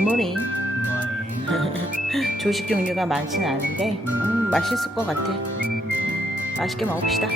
굿모닝. 조식 종류가 많지는 않은데 음, 맛있을 것 같아. 맛있게 먹읍시다.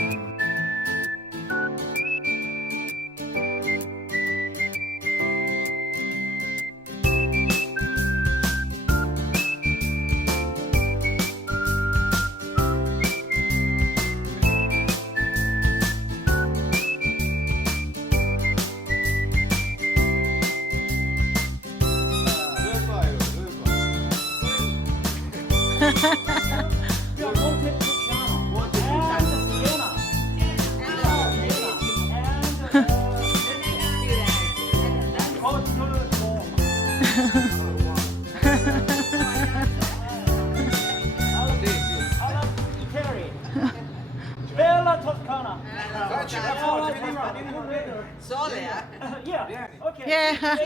Okay. Yeah.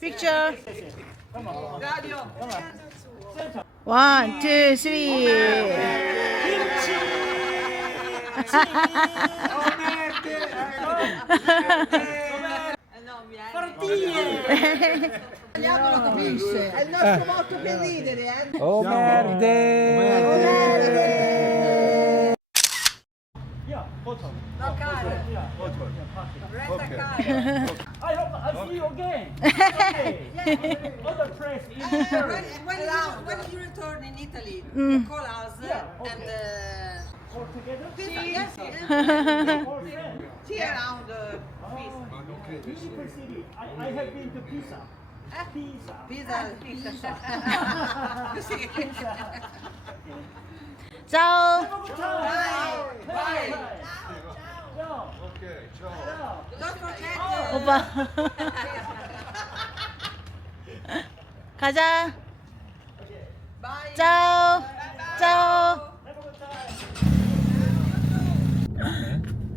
Picture. Come on. Come on. One, two, three. Tagliamo capisce. Eh. È il nostro motto per ridere, eh? Oh merde! Oh merde! Bottom. No, cara. Yeah, bottom. Yeah, perfect. Resta cara. I hope I'll see you again. Okay. Other place in Uh, when, Paris. when, you, when you return in Italy, you call us uh, and uh, All together. yes, yes. All friends. see around uh, Oh, beautiful city. I, I have been to Pisa. Pisa. Pisa. Pisa. Così. 짜오. Uh, 오빠. 가자. 짜오. 짜오.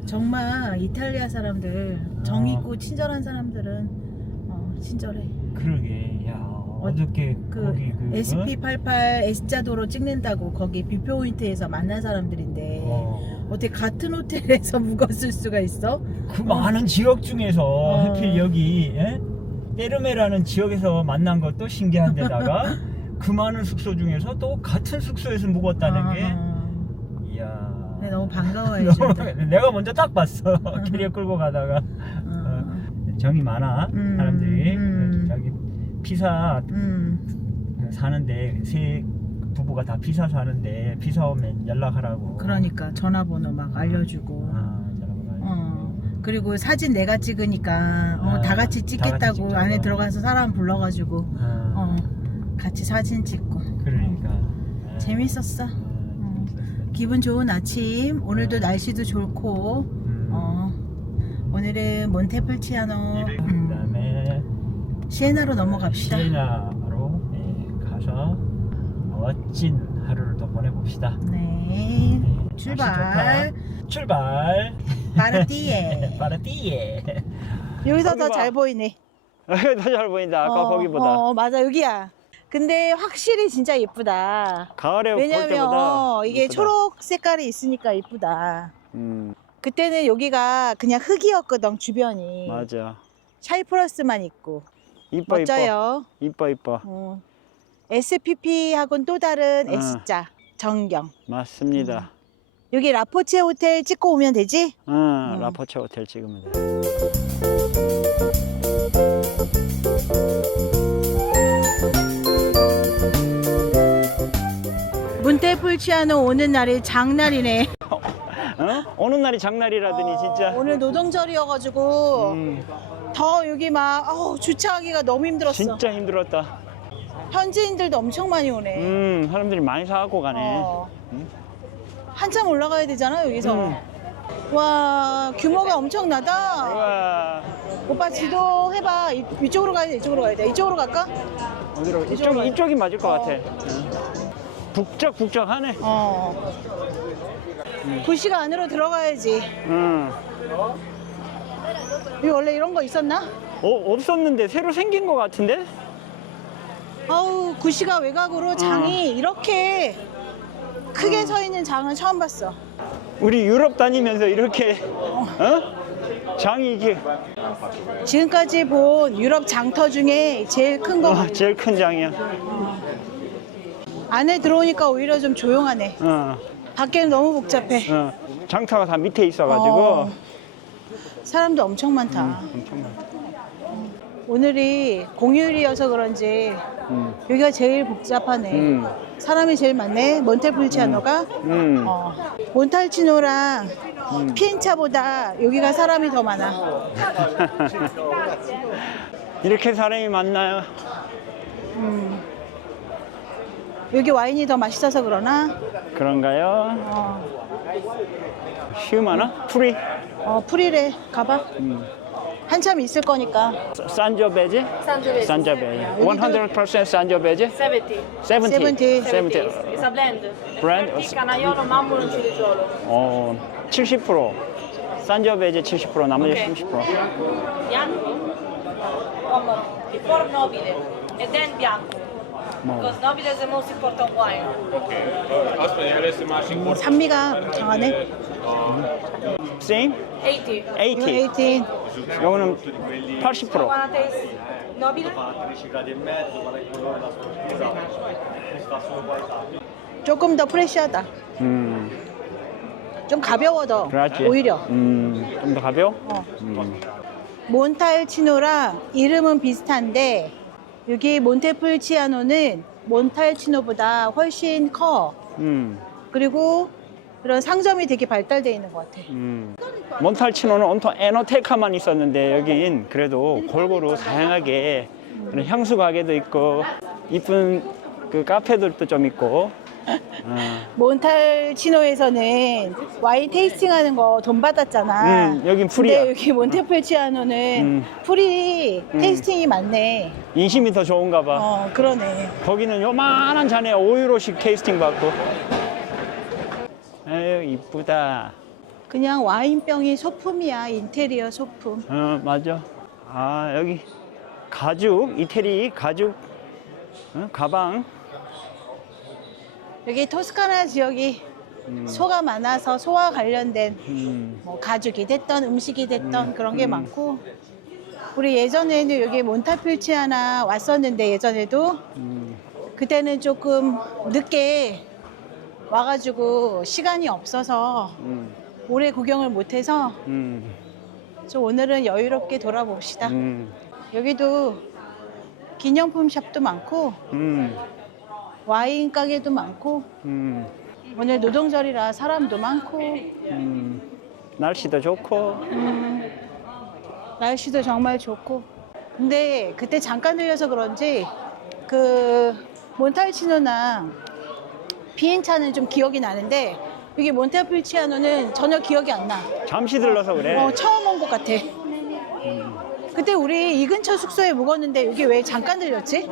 정말 이탈리아 사람들 정 있고 친절한 사람들은 어, 친절해. 그러게. 야, 어저께 그 거기 그 SP88 S자 도로 찍는다고 거기 뷰 포인트에서 만난 사람들인데 어, 어떻게 같은 호텔에서 묵었을 수가 있어? 그 많은 지역 중에서 어. 하필 여기 예? 때르메라는 지역에서 만난 것도 신기한데다가 그 많은 숙소 중에서 또 같은 숙소에서 묵었다는 게 어, 이야. 네, 너무 진짜. 내가 먼저 딱 봤어. 캐리어 끌고 가다가 어, 정이 많아 음, 사람들이 피사 음, 사는데 세 부부가 다 피사 사는데 피사 오면 연락하라고. 그러니까 전화번호 막 알려주고. 아, 전화번호 어, 그리고 사진 내가 찍으니까 어, 아, 다 같이 다 같이 찍겠다고 찍자고. 안에 들어가서 사람 불러가지고 아, 어, 같이 사진 찍고 그러니까. 아, 재밌었어. 아, 어. 재밌었어. 기분 좋은 아침. 오늘도 네. 날씨도 좋고. 음. 어, 오늘은 몬테플치아노 음, 그다음에 시에나로 넘어갑시다. 시에나로 예, 가서 멋진 하루를 또 보내봅시다. 네. 네, 출발. 출발. 파르티에. 파르티에. 여기서 더 봐. 잘 보이네. 더 잘 보인다. 아까 어, 거기보다. 어, 맞아 여기야. 근데 확실히 진짜 예쁘다. 가을에 볼 왜냐면 때보다 어, 이게 이쁘다. 초록 색깔이 있으니까 예쁘다. 음, 그때는 여기가 그냥 흙이었거든 주변이. 맞아. 샤이프러스만 있고. 이뻐 멋져요. 이뻐 이뻐 이뻐. 어. SPP하고는 또 다른 어. S자 정경. 맞습니다. 여기 라포체 호텔 찍고 오면 되지? 어, 음. 라포체 호텔 찍으면 돼. 몬테풀 치아노 오는 날이 장날이네. 어? 오는 날이 장날이라더니 진짜. 오늘 노동절이어가지고 음, 더 여기 막 어우, 주차하기가 너무 힘들었어. 진짜 힘들었다. 현지인들도 엄청 많이 오네. 음, 사람들이 많이 사갖고 가네. 어. 음. 한참 올라가야 되잖아 여기서. 음. 와 규모가 엄청나다. 우와. 오빠 지도 해봐. 이, 이쪽으로 가야 돼. 이쪽으로 가야 돼. 이쪽으로 갈까? 어디로? 이쪽으로 이쪽 가야 이쪽이 맞을 것 어. 같아. 응. 북적북적하네. 어. 도시가 안으로 들어가야지. 응. 여기 원래 이런 거 있었나? 어, 없었는데 새로 생긴 것 같은데? 아우 구시가 외곽으로 장이 이렇게 크게 어. 서 있는 장은 처음 봤어. 우리 유럽 다니면서 이렇게 어? 장이 이게 지금까지 본 유럽 장터 중에 제일 큰 거. 어, 제일 큰 장이야. 안에 들어오니까 오히려 좀 조용하네. 어, 밖에는 너무 복잡해. 어. 장터가 다 밑에 있어가지고 어. 사람도 엄청 많다. 엄청 많아. 오늘이 공휴일이어서 그런지 음. 여기가 제일 복잡하네. 음. 사람이 제일 많네. 몬테풀치아노가. 음. 어. 몬탈치노랑 피엔차보다 여기가 사람이 더 많아. 이렇게 사람이 많나요? 음. 여기 와인이 더 맛있어서 그러나? 그런가요? 어, 시음하나? 프리? 어 프리래. 가봐. 음. 한참 있을 거니까. 산조베지? Sangiovese. 산조베지. 100% 산조베지? 70. 70. 70. 70. It's a blend. Brand? Sì, canaiolo, mammolo, ciliegiolo. 어, 70%. 산조베지 70%, 나머지 오케이. 30%. Bianco? One more. Before nobile. And then bianco. 뭐. Because nobile is the most important wine. 음, 산미가 강하네. Same? 80. 이거 80. 18. 요거는 80%. Wanna taste nobile? 조금 더 프레시하다. 음, 좀 가벼워 더. 그렇지. 오히려. 음, 좀 더 가벼워? 어. 음. 몬탈치노랑 이름은 비슷한데 여기 몬테풀치아노는 몬탈치노보다 훨씬 커. 음, 그리고 그런 상점이 되게 발달되어 있는 것 같아. 음. 몬탈치노는 온통 에노테카만 있었는데 여긴 그래도 골고루 다양하게 그런 향수 가게도 있고 이쁜 그 카페들도 좀 있고 어. 몬탈 치노에서는 와인 테이스팅 하는 거 돈 받았잖아. 음, 여긴 풀이야. 근데 여기 몬테풀치아노는 음. 풀이 음. 테이스팅이 많네. 인심이 더 좋은가 봐 어, 그러네. 거기는 요만한 잔에 5유로씩 테이스팅 받고 에휴 이쁘다 그냥 와인병이 소품이야. 인테리어 소품. 어 맞아 아 여기 가죽 이태리 가죽 어? 가방 여기 토스카나 지역이 음, 소가 많아서 소와 관련된 음, 뭐 가죽이 됐던 음식이 됐던 음, 그런 게 음. 많고 우리 예전에는 여기 몬타필치아나 왔었는데 예전에도 음, 그때는 조금 늦게 와가지고 시간이 없어서 음, 오래 구경을 못해서 음, 좀 오늘은 여유롭게 돌아봅시다. 음, 여기도 기념품 샵도 많고 음, 와인 가게도 많고 음, 오늘 노동절이라 사람도 많고 음. 날씨도 좋고 음, 날씨도 정말 좋고 근데 그때 잠깐 들려서 그런지 그 몬탈치노나 비엔차는 좀 기억이 나는데 여기 몬테풀치아노는 전혀 기억이 안 나. 잠시 들러서 그래 어, 처음 온 것 같아. 그때 우리 이 근처 숙소에 묵었는데 여기 왜 잠깐 들렸지?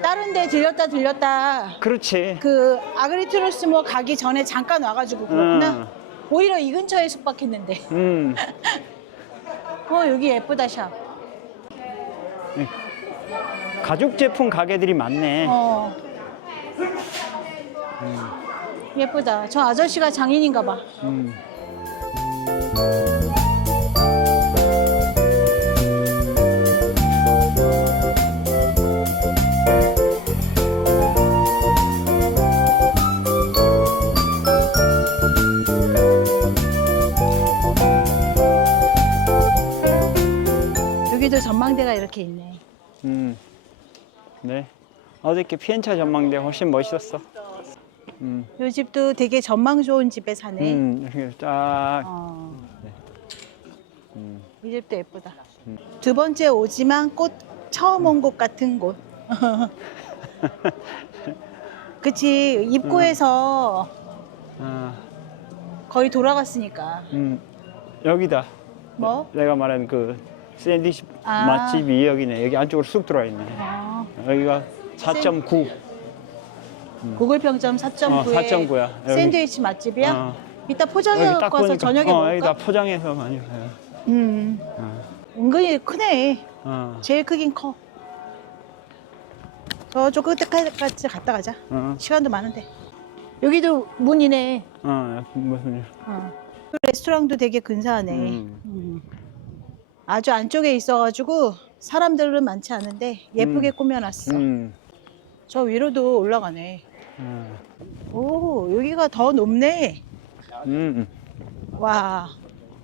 다른 데 들렸다 들렸다 그렇지 그 아그리트로스모 가기 전에 잠깐 와가지고 그렇구나. 음. 오히려 이 근처에 숙박했는데. 음. 어 여기 예쁘다 샵. 가죽 제품 가게들이 많네 어. 예쁘다. 저 아저씨가 장인인가 봐. 음. 전망대가 이렇게 있네. 음. 네. 어저께 피엔차 전망대 훨씬 멋있었어. 음. 이 집도 되게 전망 좋은 집에 사네. 음. 이렇게 쫙. 어. 음. 이 집도 예쁘다. 음. 두 번째 오지만 꽃 처음 온 곳 같은 곳. 그치 입구에서 아, 거의 돌아갔으니까. 음. 여기다. 뭐? 내가 말한 그 샌드위치 아. 맛집이 여기네. 여기 안쪽으로 쑥 들어와 있네. 어, 여기가 4.9. 구글 평점 4.9에 어, 4.9 야. 여기. 샌드위치 맛집이야? 어. 이따 포장해 여기 딱 갖고 와서 보니까 저녁에 어, 먹을까? 여기다 포장해서 많이 해요. 음, 어. 은근히 크네. 어. 제일 크긴 커. 저쪽 끝까지 갔다 가자. 어. 시간도 많은데. 여기도 문이네. 어. 무슨 일. 어. 그 레스토랑도 되게 근사하네. 음. 음. 아주 안쪽에 있어가지고 사람들은 많지 않은데 예쁘게 꾸며놨어. 음. 저 위로도 올라가네. 음. 오, 여기가 더 높네. 음. 와,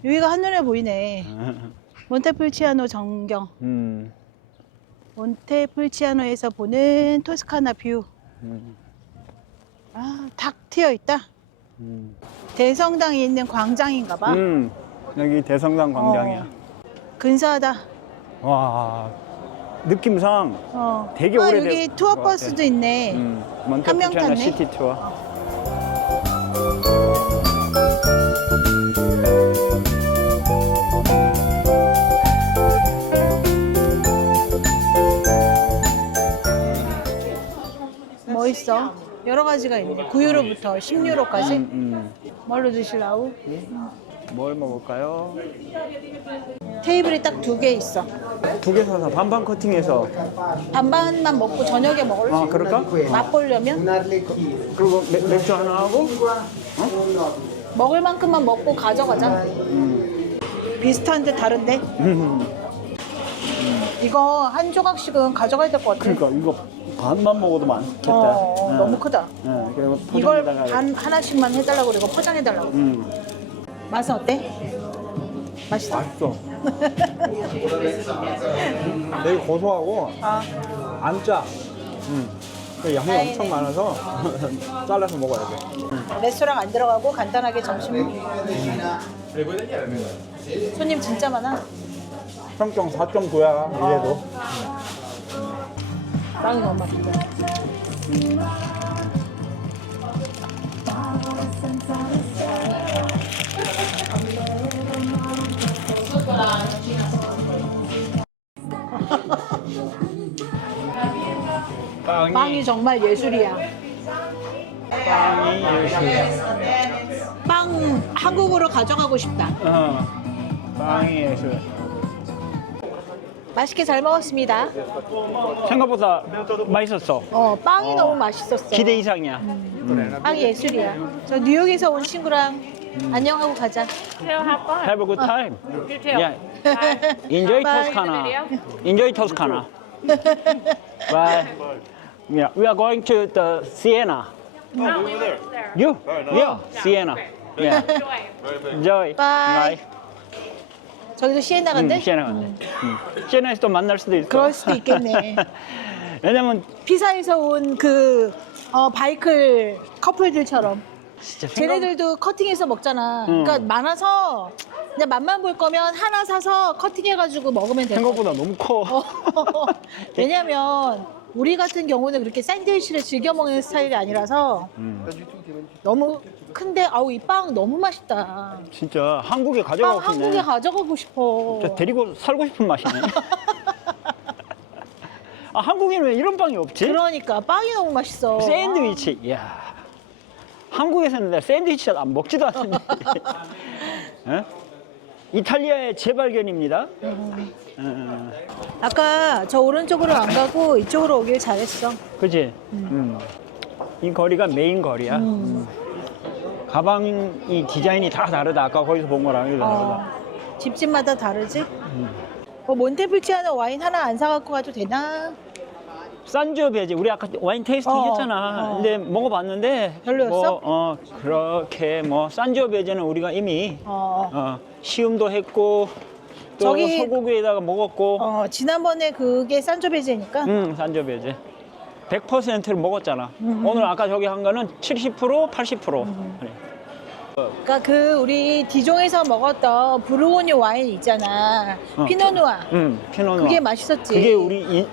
여기가 한눈에 보이네. 몬테풀치아노 전경. 음. 몬테풀치아노에서 보는 토스카나 뷰. 음. 아, 탁 트여 있다. 음. 대성당이 있는 광장인가 봐. 음. 여기 대성당 광장이야. 근사하다. 와. 느낌상 어. 되게 아, 오래된 여기 것 투어 같아. 버스도 있네. 음. 한명 몬테푸치아노 탔네. 시티 투어. 뭐 있어? 여러 가지가 있네. 9유로부터 10유로까지. 음. 뭘로 드실라우? 음. 뭘 먹을까요? 테이블이 딱 두 개 있어. 두 개 사서 반반 커팅해서 반반만 먹고 저녁에 먹을 아 그럴까? 맛보려면 그리고 맥- 맥주 하나 하고 먹을 만큼만 먹고 가져가자. 비슷한 데 다른데? 음. 이거 한 조각씩은 가져가야 될 것 같아. 그러니까 이거 반만 먹어도 많겠다. 어, 응. 너무 크다. 응, 그리고 이걸 포장에다가 반 하나씩만 해달라고 그리고 포장해달라고. 음. 맛은 어때? 맛있어? 맛있어. 되게 고소하고 아, 안 짜. 음. 그 양이 다행이네. 엄청 많아서 잘라서 먹어야 돼. 레스토랑 안 들어가고 간단하게 점심. 손님 진짜 많아. 평점 4.9야 이래도. 빵이 너무 맛있다. 빵이 빵이 정말 예술이야. 빵이 예술이야. 빵 한국으로 가져가고 싶다. 어. 빵이 예술. 맛있게 잘 먹었습니다. 생각보다 맛있었어. 어, 빵이 너무 맛있었어. 기대 이상이야. 빵이 예술이야. 저 뉴욕에서 온 친구랑 안녕하고 가자. Have a good time. You too. Yeah. Enjoy Bye. Toscana. Enjoy Toscana. Bye. Yeah, we are going to the Siena. Oh, we live there. You? Yeah, Siena. Yeah. Enjoy. Enjoy. Bye. 저기도 시에나 간대? 음, 시에나 간대. 음. 시에나에서 또 만날 수도 있어. 그럴 수도 있겠네. 왜냐면 피사에서 온그 어, 바이클 커플들처럼 진짜 생각... 쟤네들도 커팅해서 먹잖아. 음. 그러니까 많아서 그냥 맛만 볼 거면 하나 사서 커팅해가지고 먹으면 돼. 생각보다 너무 커. 어. 왜냐면 우리 같은 경우는 그렇게 샌드위치를 즐겨 먹는 스타일이 아니라서 음. 너무 큰데 아우 이 빵 너무 맛있다. 진짜 한국에 빵 가져가고 싶네. 한국에 가져가고 싶어. 진짜 데리고 살고 싶은 맛이네. 아, 한국에는 왜 이런 빵이 없지? 그러니까 빵이 너무 맛있어. 샌드위치. 이야. 한국에서는 내가 샌드위치 안 먹지도 않는데. 어? 이탈리아의 재발견입니다. 어, 아까 저 오른쪽으로 안 가고 이쪽으로 오길 잘했어. 그지? 음. 이 거리가 메인 거리야. 음. 가방이 디자인이 다 다르다. 아까 거기서 본 거랑 이거 다르다. 어, 집집마다 다르지? 뭐 몬테풀치아노 와인 하나 안 사갖고 가도 되나? 산지오 베지 우리 아까 와인 테이스팅 어, 했잖아. 어. 근데 먹어봤는데 별로였어? 뭐, 어 그렇게 뭐 산지오 베지는 우리가 이미 어, 어, 시음도 했고 또 저기- 소고기에다가 먹었고 어, 지난번에 그게 산조베제니까 음 산지오 베지 100%를 먹었잖아. 음. 오늘 아까 저기 한 거는 70% 80% 그래. 그러니까 그 우리 디종에서 먹었던 브루오니 와인 있잖아 어. 피노누아 음 피노누아 그게 맛있었지 그게 우리 인,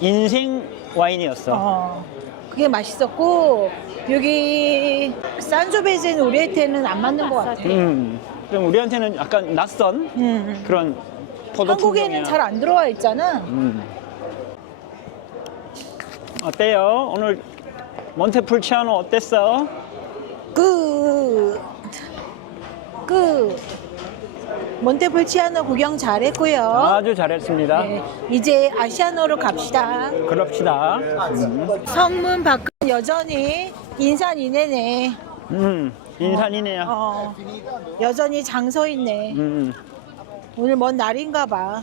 인생 와인이었어. 어, 그게 맛있었고 여기 산조베제는 우리한테는 안 맞는 것 같아 음 그럼 우리한테는 약간 낯선 음. 그런 포도 한국에는 품종이야. 잘 안 들어와 있잖아 음. 어때요? 오늘 몬테풀치아노 어땠어? 그, 그, 몬테풀치아노 구경 잘했고요. 아주 잘했습니다. 네, 이제 아시아노로 갑시다. 그럽시다. 음, 성문 밖은 여전히 인산이네네. 음, 인산이네요. 어, 여전히 장서 있네. 음, 오늘 먼 날인가 봐.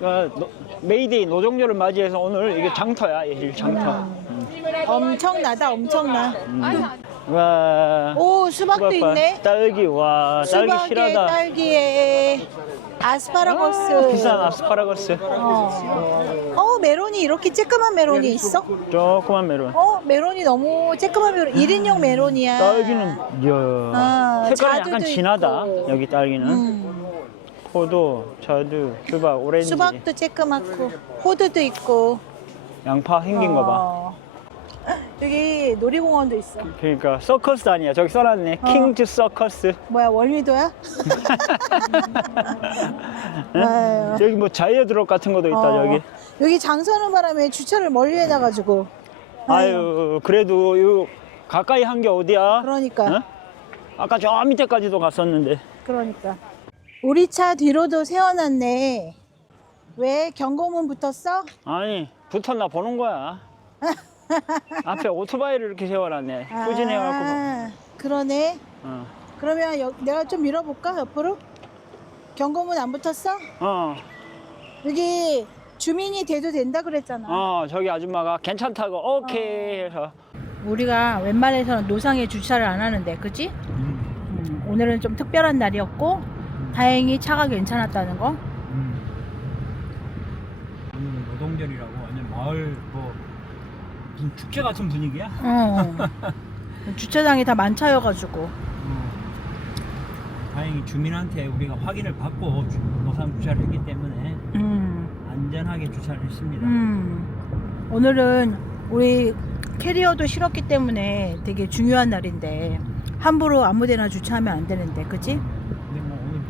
어, 노- 메이데이 노동절을 맞이해서 오늘 이게 장터야, 일 장터. 엄청나다, 엄청나. 와. 오, 수박도 수박 봐. 있네. 딸기, 와, 딸기 수박에 실하다. 딸기에 아스파라거스. 비싼 아스파라거스. 어. 어, 메론이 이렇게 쬐끄만 메론이 있어? 조그만 메론. 어, 메론이 너무 쬐끄만 메론. 1인용 메론이야. 딸기는, 이야. 아, 색깔이 자두도 약간 진하다, 있고. 여기 딸기는. 음, 포도, 자두, 수박, 오렌지, 수박도 쬐끄맣고, 호두도 있고. 양파 생긴 거 봐. 어. 여기 놀이공원도 있어. 그러니까 서커스 아니야. 저기 써놨네. 어. 킹즈 서커스. 뭐야, 월미도야? 아유. 여기 뭐 자이어드롭 같은 것도 있다, 어. 여기 장 서는 바람에 주차를 멀리 해놔가지고. 아유, 그래도 요 가까이 한 게 어디야? 그러니까, 어? 아까 저 밑에까지도 갔었는데. 그러니까. 우리 차 뒤로도 세워놨네. 왜 경고문 붙었어? 아니, 붙었나 보는 거야. 앞에 오토바이를 이렇게 세워놨네. 후진해갖고. 아, 그러네. 어. 그러면 여- 내가 좀 밀어볼까 옆으로? 경고문 안 붙었어? 어, 여기 주민이 돼도 된다 그랬잖아. 어, 저기 아줌마가 괜찮다고 오케이 해서. 우리가 웬만해서는 노상에 주차를 안 하는데, 그지? 음, 오늘은 좀 특별한 날이었고, 다행히 차가 괜찮았다는 거. 오늘 노동절이라고 완전 마을 뭐 무슨 축제 같은 분위기야? 어. 주차장이 다 만차여가지고. 다행히 주민한테 우리가 확인을 받고 주- 노상 주차를 했기 때문에 음, 안전하게 주차를 했습니다. 음. 오늘은 우리 캐리어도 실었기 때문에 되게 중요한 날인데, 함부로 아무데나 주차하면 안 되는데, 그지? 근데 뭐 오늘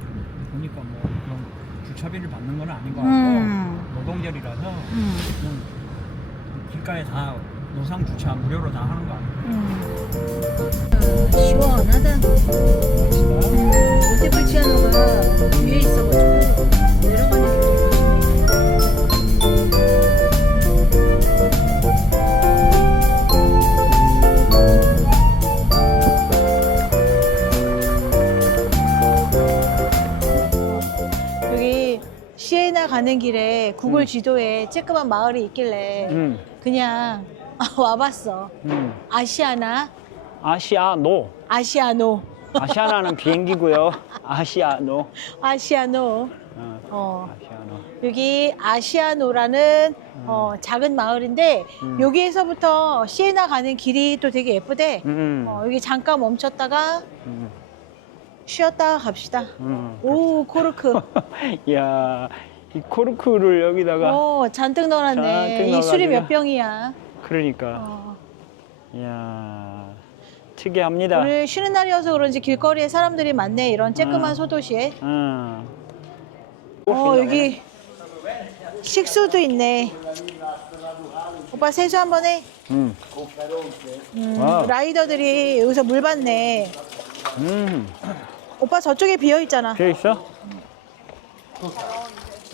보니까 뭐 그런 주차비를 받는 건 아닌 것 같고 음. 노동절이라서 음. 그냥 길가에 다 노상 주차 무료로 다 하는 거 같아요. 음. 아, 시원하다. 음, 몬테플치아노가 위에 있어가지고 내려가는 게. 여기 시에나 가는 길에 구글 지도에 쬐끄만 마을이 있길래 음, 그냥 와봤어. 음. 아시아나? 아시아노. 아시아노. 아시아나는 비행기고요. 아시아노. 아시아노. 어, 어, 아시아노. 여기 아시아노라는 어, 작은 마을인데 음. 여기에서부터 시에나 가는 길이 또 되게 예쁘대. 음, 어, 여기 잠깐 멈췄다가 음, 쉬었다 갑시다. 음. 오 코르크. 야, 이 코르크를 여기다가 오 잔뜩 넣어놨네. 잔뜩 이 술이 넣어가지고. 몇 병이야. 그러니까. 어. 이야, 특이합니다. 오늘 쉬는 날이어서 그런지 길거리에 사람들이 많네. 이런 쬐끄만 음. 소도시에. 어. 어 여기 식수도 있네. 오빠 세수 한번 해. 음. 음, 와우. 라이더들이 여기서 물 받네. 음. 오빠 저쪽에 비어 있잖아. 비어 있어?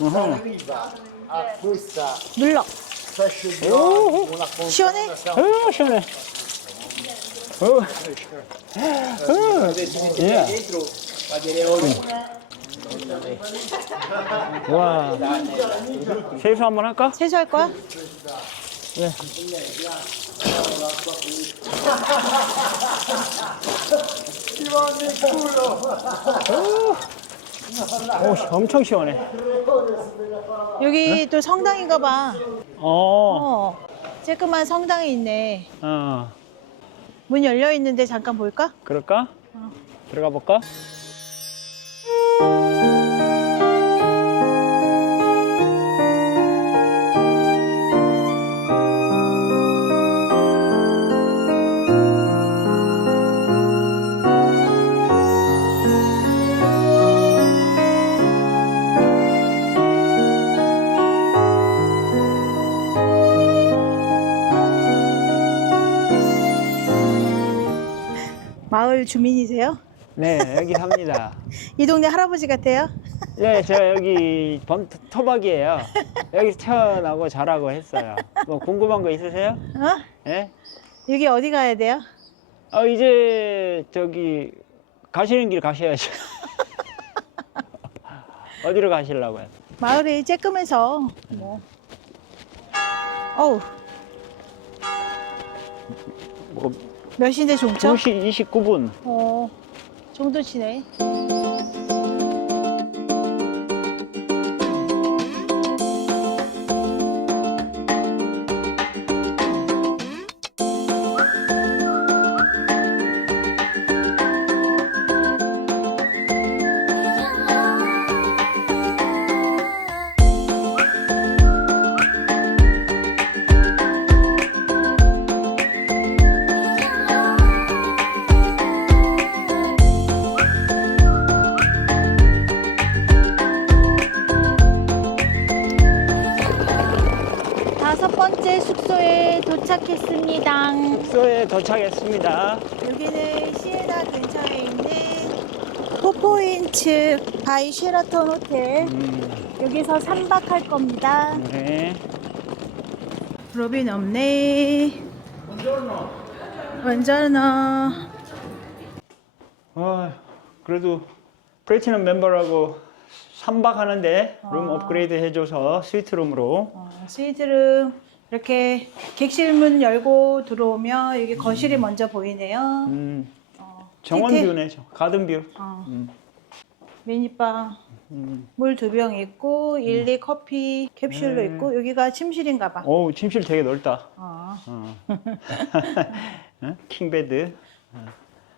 어허. 눌러. 시원해? 어, 시원해. 어. 어. 예. 와. 세수 한번 할까? 세수할 거야? 네. 오, 시- 엄청 시원해. 여기 또 성당인가 봐. 어. 어. 쬐끄만 성당이 있네. 어. 문 열려 있는데 잠깐 볼까? 그럴까? 들어가 볼까? 마을 주민이세요? 네, 여기 삽니다. 이 동네 할아버지 같아요? 네, 제가 여기 범 토박이에요. 여기서 태어나고 자라고 했어요. 뭐 궁금한 거 있으세요? 어? 예? 여기 어디 가야 돼요? 어, 이제 저기 가시는 길 가셔야죠. 어디로 가시려고요? 마을이 쬐끔해서 뭐. 어우 뭐 몇인데 종점? 2시 29분. 어 정도 치네. 도착했습니다. 숙소에 도착했습니다. 여기는 시에나 근처에 있는 포포인츠 바이 쉐라톤 호텔. 음, 여기서 3박 할 겁니다. 네. 로빈 없네. 완전히 아, 그래도 플래티넘 멤버라고 3박 하는데 룸 아. 업그레이드 해줘서 스위트룸으로 어, 스위트룸 이렇게 객실문 열고 들어오면 여기 거실이 먼저 보이네요. 음, 어, 정원뷰네, 저- 가든뷰. 어, 음, 미니바 음. 물 두 병 있고 일리 커피 캡슐로 네. 있고 여기가 침실인가 봐. 어우, 침실 되게 넓다. 어. 어. 어? 킹베드.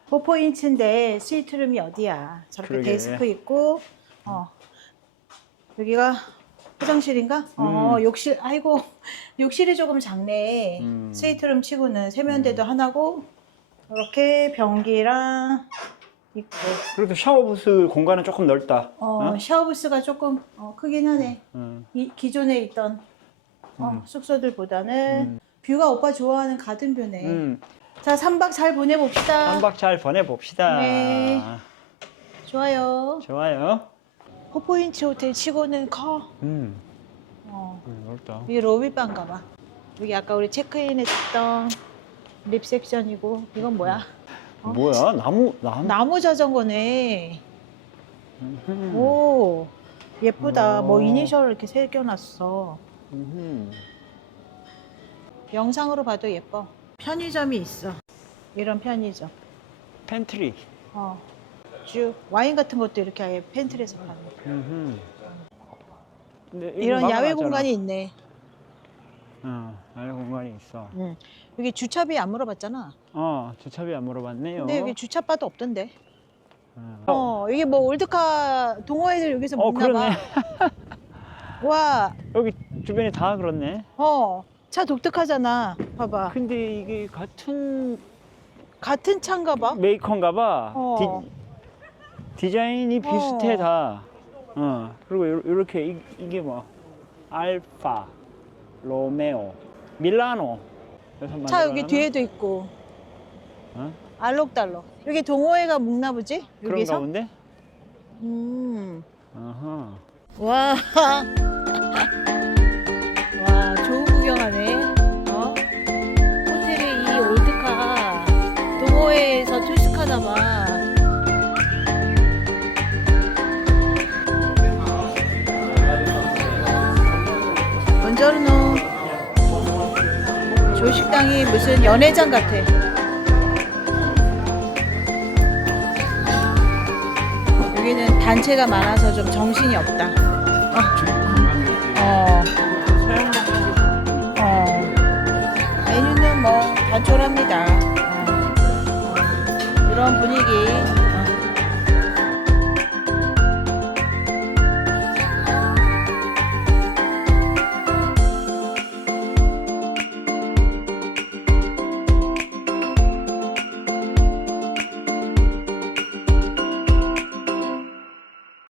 포포인츠인데 스위트룸이 어디야? 저렇게 그러게. 데스크 있고 어. 여기가 화장실인가? 어, 음. 욕실. 아이고. 욕실이 조금 작네. 음. 스위트룸 치고는 세면대도 하나고 이렇게 변기랑 있고 그래도 샤워부스 공간은 조금 넓다. 어, 어? 샤워부스가 조금 어, 크긴 하네. 어. 이, 기존에 있던 어, 음. 숙소들보다는 음. 뷰가 오빠 좋아하는 가든뷰네. 음, 자, 3박 잘 보내봅시다. 한박 잘 보내봅시다. 네. 좋아요. 좋아요. 포포인츠 호텔 치고는 커. 음, 어, 음, 넓다. 여기 로비방가 봐. 여기 아까 우리 체크인 했던 립섹션이고 이건 뭐야? 어? 뭐야? 나무, 나무? 나무 자전거네. 음. 오 예쁘다. 뭐 오. 이니셜 이렇게 새겨놨어. 음. 영상으로 봐도 예뻐. 편의점이 있어. 이런 편의점. 팬트리. 어. 쭉 와인 같은 것도 이렇게 아예 팬트리에서 파는. 음흠. 근데 이거 이런 야외 막아놨잖아. 공간이 있네. 어, 야외 공간이 있어. 응. 여기 주차비 안 물어봤잖아. 어, 주차비 안 물어봤네요. 근데 여기 주차바도 없던데. 어, 어, 이게 뭐 올드카 동호회들 여기서 어, 먹나 그러네. 봐. 와, 여기 주변이 다 그렇네. 어, 차 독특하잖아. 봐봐. 근데 이게 같은 같은 차인가 봐. 메이커인가 봐. 어. 디, 자인이 비슷해 어. 다. 어. 그리고 이렇게 이, 이게 뭐 알파, 로메오, 밀라노. 차 여기 만들어놨나? 뒤에도 있고. 어? 알록달록. 여기 동호회가 묵나 보지? 그런가 여기서? 본데? 음. 어허. 와. 와, 좋은 구경하네. 어? 호텔의 이 올드카 동호회에서 투숙하나 봐. 조식당이 무슨 연회장 같아. 여기는 단체가 많아서 좀 정신이 없다. 어. 어. 메뉴는 뭐 단촐합니다. 어. 이런 분위기